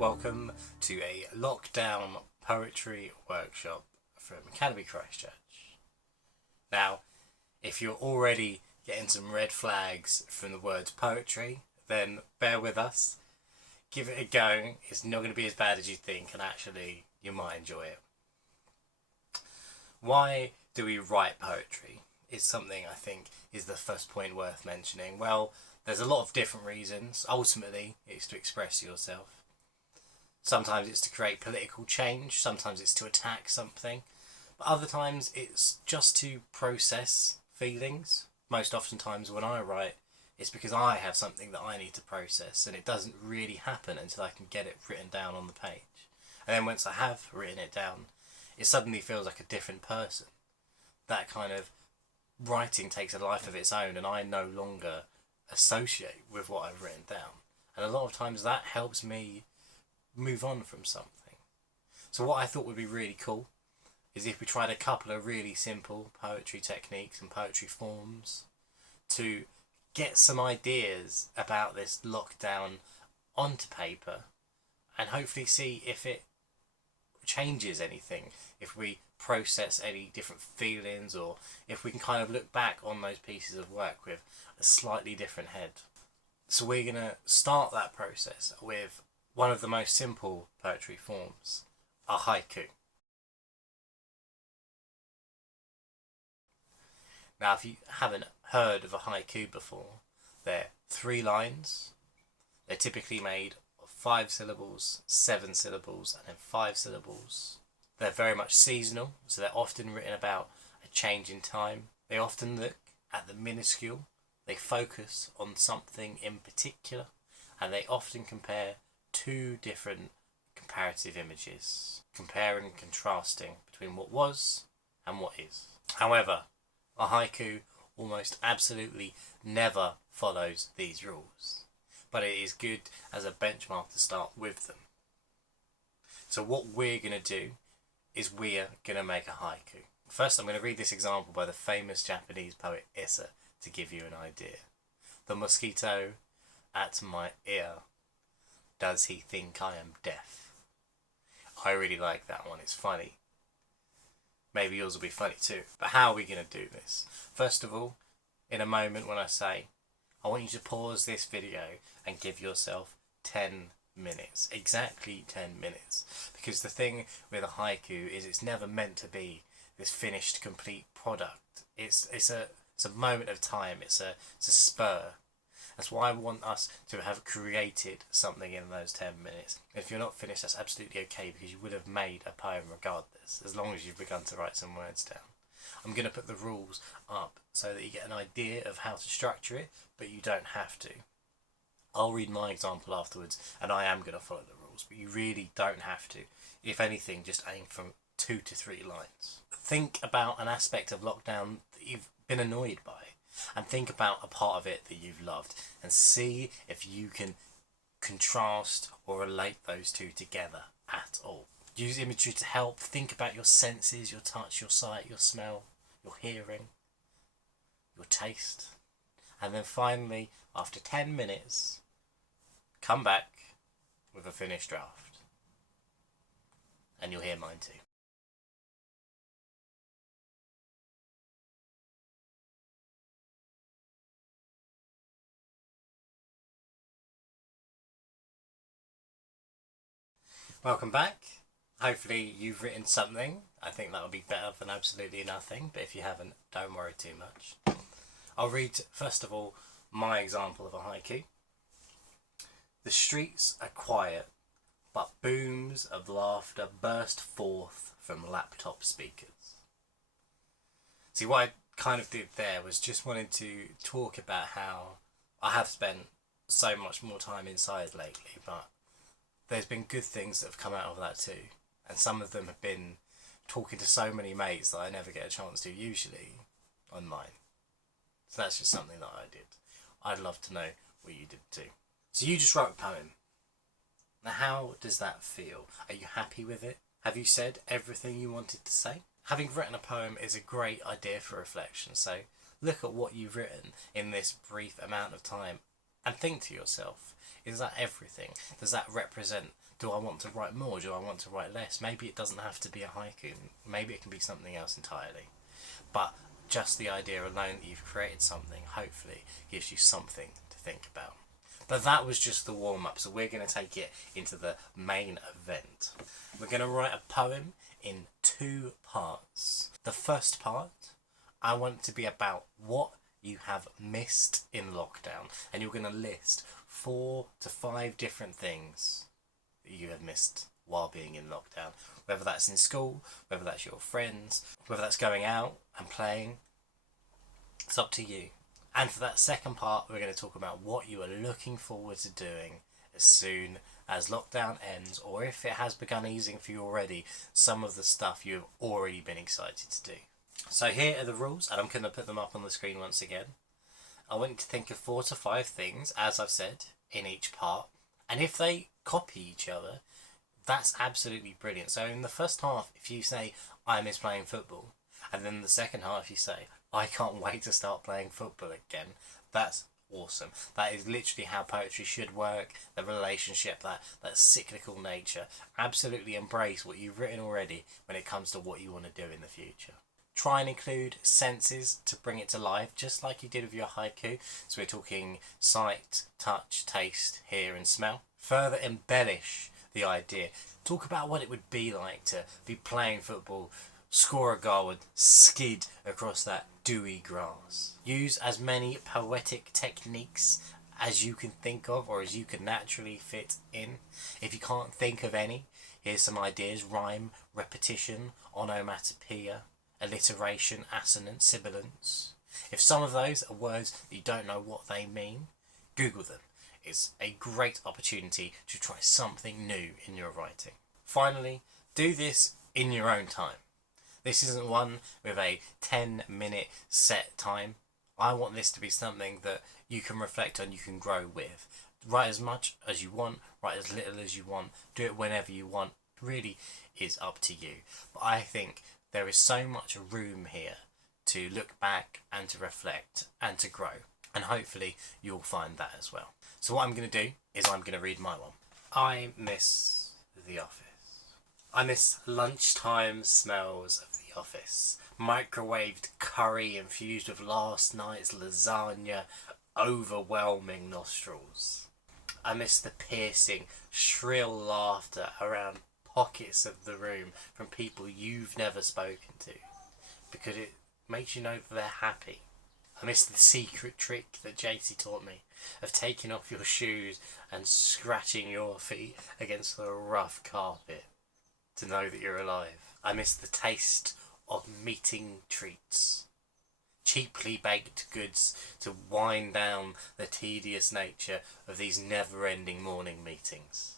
Welcome to a lockdown poetry workshop from Canterbury Christ Church. Now, if you're already getting some red flags from the words poetry, then bear with us. Give it a go. It's not going to be as bad as you think, and actually you might enjoy it. Why do we write poetry? Is something I think is the first point worth mentioning. Well, there's a lot of different reasons. Ultimately, it's to express yourself. Sometimes it's to create political change, sometimes it's to attack something, but other times it's just to process feelings. Most oftentimes when I write, it's because I have something that I need to process, and it doesn't really happen until I can get it written down on the page. And then once I have written it down, it suddenly feels like a different person. That kind of writing takes a life of its own, and I no longer associate with what I've written down. And a lot of times that helps me move on from something. So what I thought would be really cool is if we tried a couple of really simple poetry techniques and poetry forms to get some ideas about this lockdown onto paper, and hopefully see if it changes anything, if we process any different feelings, or if we can kind of look back on those pieces of work with a slightly different head. So we're going to start that process with one of the most simple poetry forms, a haiku. Now, if you haven't heard of a haiku before, they're 3 lines. They're typically made of 5 syllables, 7 syllables, and then 5 syllables. They're very much seasonal, so they're often written about a change in time. They often look at the minuscule. They focus on something in particular, and they often compare 2 different comparative images, comparing and contrasting between what was and what is. However, a haiku almost absolutely never follows these rules, but it is good as a benchmark to start with them. So what we're going to do is we're going to make a haiku. First, I'm going to read this example by the famous Japanese poet Issa to give you an idea. The mosquito at my ear, does he think I am deaf? I really like that one, it's funny. Maybe yours will be funny too. But how are we going to do this? First of all, in a moment when I say, I want you to pause this video and give yourself 10 minutes. Exactly 10 minutes. Because the thing with a haiku is it's never meant to be this finished, complete product. It's a moment of time, it's a spur. That's why I want us to have created something in those 10 minutes. If you're not finished, that's absolutely okay, because you would have made a poem regardless, as long as you've begun to write some words down. I'm going to put the rules up so that you get an idea of how to structure it, but you don't have to. I'll read my example afterwards, and I am going to follow the rules, but you really don't have to. If anything, just aim from 2 to 3 lines. Think about an aspect of lockdown that you've been annoyed by, and think about a part of it that you've loved, and see if you can contrast or relate those 2 together at all. Use imagery to help. Think about your senses, your touch, your sight, your smell, your hearing, your taste. And then finally, after 10 minutes, come back with a finished draft. And you'll hear mine too. Welcome back. Hopefully you've written something. I think that would be better than absolutely nothing, but if you haven't, don't worry too much. I'll read, first of all, my example of a haiku. The streets are quiet, but booms of laughter burst forth from laptop speakers. See, what I kind of did there was just wanted to talk about how I have spent so much more time inside lately, but there's been good things that have come out of that too. And some of them have been talking to so many mates that I never get a chance to usually online. So that's just something that I did. I'd love to know what you did too. So you just wrote a poem. Now how does that feel? Are you happy with it? Have you said everything you wanted to say? Having written a poem is a great idea for reflection. So look at what you've written in this brief amount of time and think to yourself, is that everything? Does that represent Do I want to write more? Do I want to write less? Maybe it doesn't have to be a haiku. Maybe it can be something else entirely. But just the idea alone that you've created something, hopefully, gives you something to think about. But that was just the warm-up, so we're going to take it into the main event. We're going to write a poem in 2 parts. The first part, I want it to be about what you have missed in lockdown. And you're going to list 4 to 5 different things that you have missed while being in lockdown. Whether that's in school, whether that's your friends, whether that's going out and playing. It's up to you. And for that second part, we're going to talk about what you are looking forward to doing as soon as lockdown ends, or if it has begun easing for you already, some of the stuff you've already been excited to do. So here are the rules, and I'm going to put them up on the screen once again. I want you to think of 4 to 5 things, as I've said, in each part. And if they copy each other, that's absolutely brilliant. So in the first half, if you say, I miss playing football, and then the second half you say, I can't wait to start playing football again, that's awesome. That is literally how poetry should work, the relationship, that cyclical nature. Absolutely embrace what you've written already when it comes to what you want to do in the future. Try and include senses to bring it to life, just like you did with your haiku. So we're talking sight, touch, taste, hear and smell. Further embellish the idea. Talk about what it would be like to be playing football, score a goal and skid across that dewy grass. Use as many poetic techniques as you can think of, or as you can naturally fit in. If you can't think of any, here's some ideas: rhyme, repetition, onomatopoeia, alliteration, assonance, sibilance. If some of those are words that you don't know what they mean, Google them. It's a great opportunity to try something new in your writing. Finally, do this in your own time. This isn't one with a 10-minute set time. I want this to be something that you can reflect on, you can grow with. Write as much as you want, write as little as you want, do it whenever you want. It really is up to you. But I think there is so much room here to look back and to reflect and to grow. And hopefully you'll find that as well. So what I'm going to do is I'm going to read my one. I miss the office. I miss lunchtime smells of the office. Microwaved curry infused with last night's lasagna, overwhelming nostrils. I miss the piercing, shrill laughter around pockets of the room from people you've never spoken to, because it makes you know that they're happy. I miss the secret trick that JC taught me of taking off your shoes and scratching your feet against the rough carpet to know that you're alive. I miss the taste of meeting treats, cheaply baked goods to wind down the tedious nature of these never-ending morning meetings.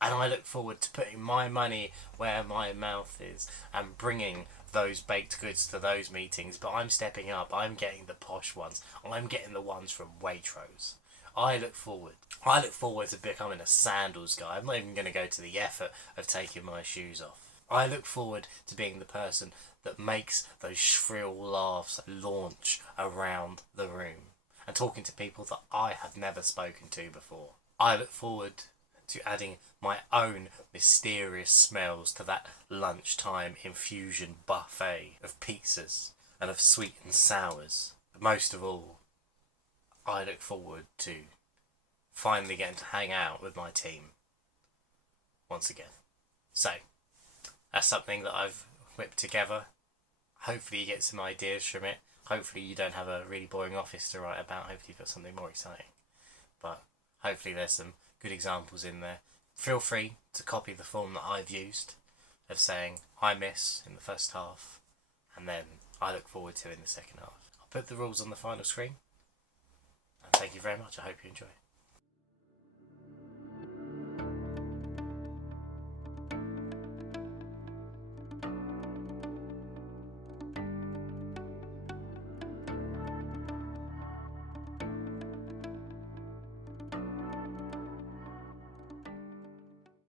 And I look forward to putting my money where my mouth is and bringing those baked goods to those meetings, but I'm stepping up. I'm getting the posh ones. I'm getting the ones from Waitrose. I look forward to becoming a sandals guy. I'm not even going to go to the effort of taking my shoes off. I look forward to being the person that makes those shrill laughs launch around the room and talking to people that I have never spoken to before. I look forward to adding my own mysterious smells to that lunchtime infusion buffet of pizzas and of sweet and sours. But most of all, I look forward to finally getting to hang out with my team once again. So, that's something that I've whipped together. Hopefully you get some ideas from it. Hopefully you don't have a really boring office to write about. Hopefully you've got something more exciting. But hopefully there's some good examples in there. Feel free to copy the form that I've used of saying I miss in the first half and then I look forward to in the second half. I'll put the rules on the final screen. And thank you very much. I hope you enjoy.